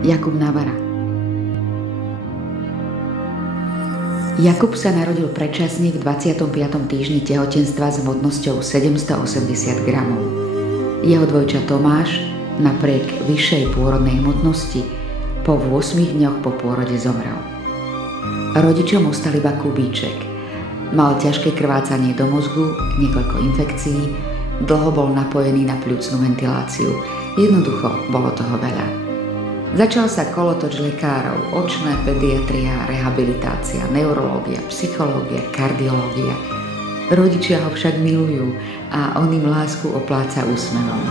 Jakub Navara. Jakub sa narodil predčasne v 25. týždni tehotenstva s hmotnosťou 780 gramov. Jeho dvojča Tomáš napriek vyššej pôrodnej hmotnosti po 8 dňoch po pôrode zomrel. Rodičom ostal iba Kubíček. Mal ťažké krvácanie do mozgu, niekoľko infekcií, dlho bol napojený na pľucnú ventiláciu. Jednoducho bolo toho veľa. Začal sa kolotoč lekárov, očná pediatria, rehabilitácia, neurológia, psychológia, kardiológia. Rodičia ho však milujú a on im lásku opláca úsmevom.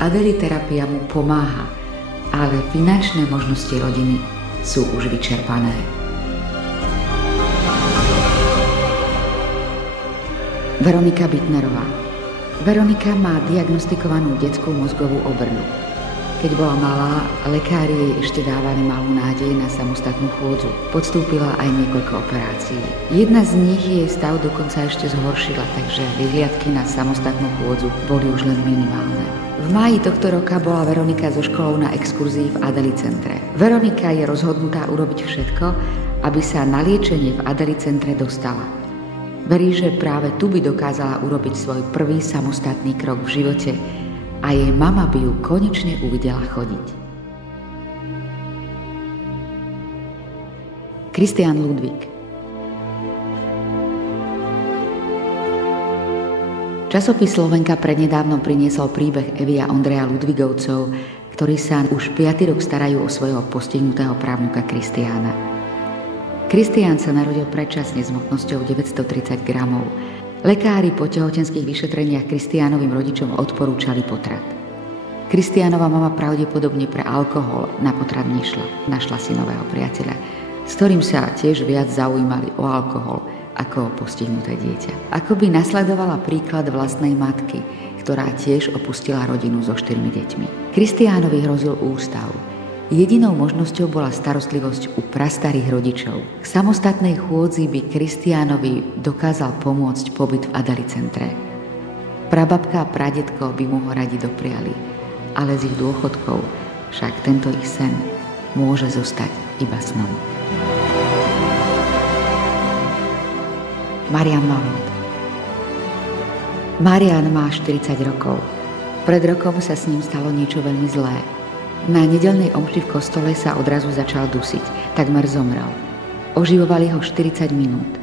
Adeliterapia mu pomáha, ale finančné možnosti rodiny sú už vyčerpané. Veronika Bittnerová. Veronika má diagnostikovanú detskú mozgovú obrnu. Keď bola malá, lekári jej ešte dávali malú nádej na samostatnú chôdzu. Podstúpila aj niekoľko operácií. Jedna z nich jej stav dokonca ešte zhoršila, takže vyhliadky na samostatnú chôdzu boli už len minimálne. V máji tohto roka bola Veronika so školou na exkurzii v Adeli centre. Veronika je rozhodnutá urobiť všetko, aby sa na liečenie v Adeli centre dostala. Verí, že práve tu by dokázala urobiť svoj prvý samostatný krok v živote a jej mama by ju konečne uvidela chodiť. Kristián Ludvík. Časopis Slovenka prednedávnom priniesol príbeh Evy a Ondreja Ludvigovcov, ktorí sa už 5. rok starajú o svojho postihnutého právnuka Kristiána. Kristián sa narodil predčasne s hmotnosťou 930 gramov. Lekári po tehotenských vyšetreniach Kristiánovým rodičom odporúčali potrat. Kristiánova mama pravdepodobne pre alkohol na potrat nešla. Našla si nového priateľa, s ktorým sa tiež viac zaujímali o alkohol ako o postihnuté dieťa. Ako by nasledovala príklad vlastnej matky, ktorá tiež opustila rodinu so 4 deťmi. Kristiánovi hrozil ústav. Jedinou možnosťou bola starostlivosť u prastarých rodičov. K samostatnej chôdzi by Kristiánovi dokázal pomôcť pobyt v Adeli centre. Prababka a pradedko by mu ho radi dopriali, ale z ich dôchodkov však tento ich sen môže zostať iba snom. Marian Mahmud. Marian má 40 rokov. Pred rokom sa s ním stalo niečo veľmi zlé. Na nedeľnej omši v kostole sa odrazu začal dusiť, takmer zomrel. Oživovali ho 40 minút.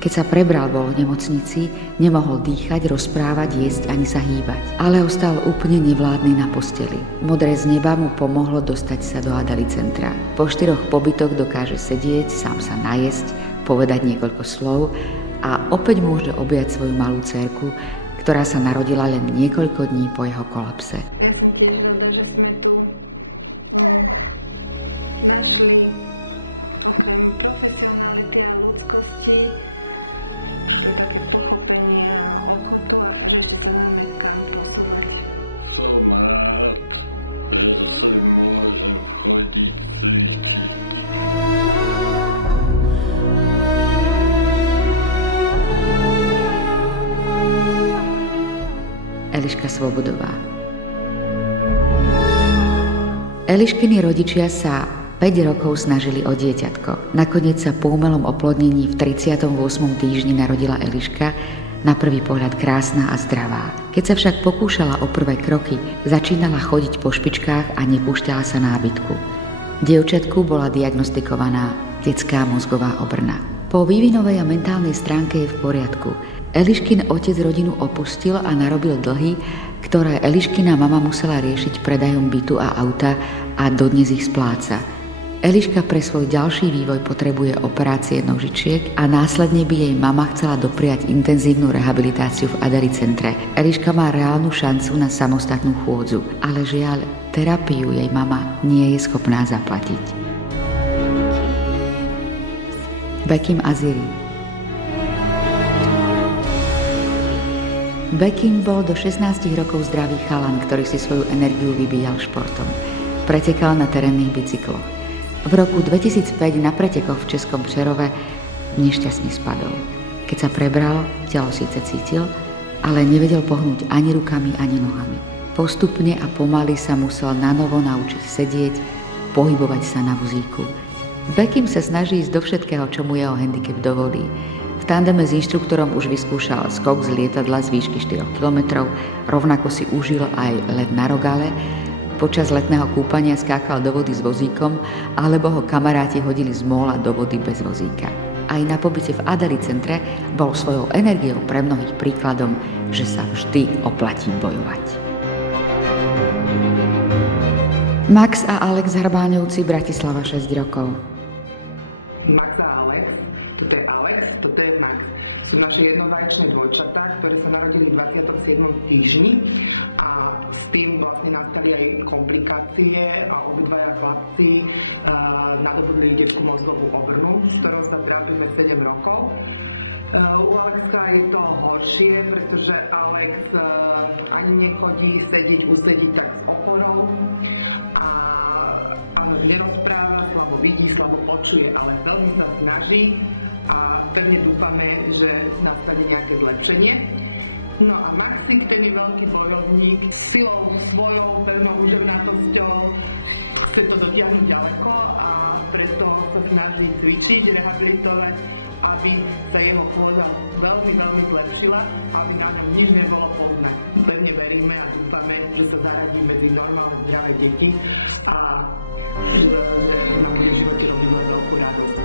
Keď sa prebral, bol v nemocnici, nemohol dýchať, rozprávať, jesť ani sa hýbať. Ale ostal úplne nevládny na posteli. Modré z neba mu pomohlo dostať sa do Adeli centra. Po 4 pobytoch dokáže sedieť, sám sa najesť, povedať niekoľko slov a opäť môže objať svoju malú dcérku, ktorá sa narodila len niekoľko dní po jeho kolapse. Ja som tiež rada, že sme tu našli okrem profesionality a ľudskosti šli také pochopenie a ochotu a že ešte sa máme kam posúvať. Som rád, že si môžem chodiť cvičiť. Eliškini rodičia sa 5 rokov snažili o dieťatko. Nakoniec sa po umelom oplodnení v 38. týždni narodila Eliška, na prvý pohľad krásna a zdravá. Keď sa však pokúšala o prvé kroky, začínala chodiť po špičkách a nepúšťala sa nábytku. Dievčatku bola diagnostikovaná detská mozgová obrna. Po vývinovej a mentálnej stránke je v poriadku. Eliškin otec rodinu opustil a narobil dlhy, ktoré Eliškina mama musela riešiť predajom bytu a auta a dodnes ich spláca. Eliška pre svoj ďalší vývoj potrebuje operácie nožičiek a následne by jej mama chcela dopriať intenzívnu rehabilitáciu v Adeli centre. Eliška má reálnu šancu na samostatnú chôdzu, ale žiaľ, terapiu jej mama nie je schopná zaplatiť. Bekim Azilu. Bekim bol do 16 rokov zdravý chalan, ktorý si svoju energiu vybíjal športom. Pretekal na terénnych bicykloch. V roku 2005 na pretekoch v Českom Přerove nešťastne spadol. Keď sa prebral, telo síce cítil, ale nevedel pohnúť ani rukami, ani nohami. Postupne a pomaly sa musel nanovo naučiť sedieť, pohybovať sa na vozíku. Beckham sa snaží ísť do všetkého, čo mu jeho handicap dovolí. V tandeme s inštruktorom už vyskúšal skok z lietadla z výšky 4 km, rovnako si užil aj let na Rogale, počas letného kúpania skákal do vody s vozíkom, alebo ho kamaráti hodili z móla do vody bez vozíka. Aj na pobyte v Adeli centre bol svojou energiou pre mnohých príkladom, že sa vždy oplatí bojovať. Max a Alex Hrbáňovci, Bratislava, 6 rokov. Max a Alex, toto je Alex, toto je Max. Sú naše jednovaječné dvojčatá, ktoré sa narodili v 27. týždni a s tým vlastne nastali aj komplikácie a obidvaja chlapci nadobudli detskú mozgovú obrnu, s ktorou sa trápime 7 rokov. U Alexa je to horšie, pretože Alex ani nechodí sedieť, usediť tak s oporou a nerozpráva, slabo vidí, slabo počuje, ale veľmi sa snaží a pevne dúfame, že nastane nejaké zlepšenie. No a Maxik, ten je veľký bojovník, silou svojou, pevnou uževnatosťou chce to dotiahnuť ďaleko a preto sa snaží cvičiť, rehabilitovať, aby sa jeho chôdza veľmi, veľmi zlepšila, aby na ňom nič nebolo poznať. Pevne veríme a dúfame, že sa zaradí medzi normálne zdravé deti a že nám bude v živote robiť len veľkú radosť.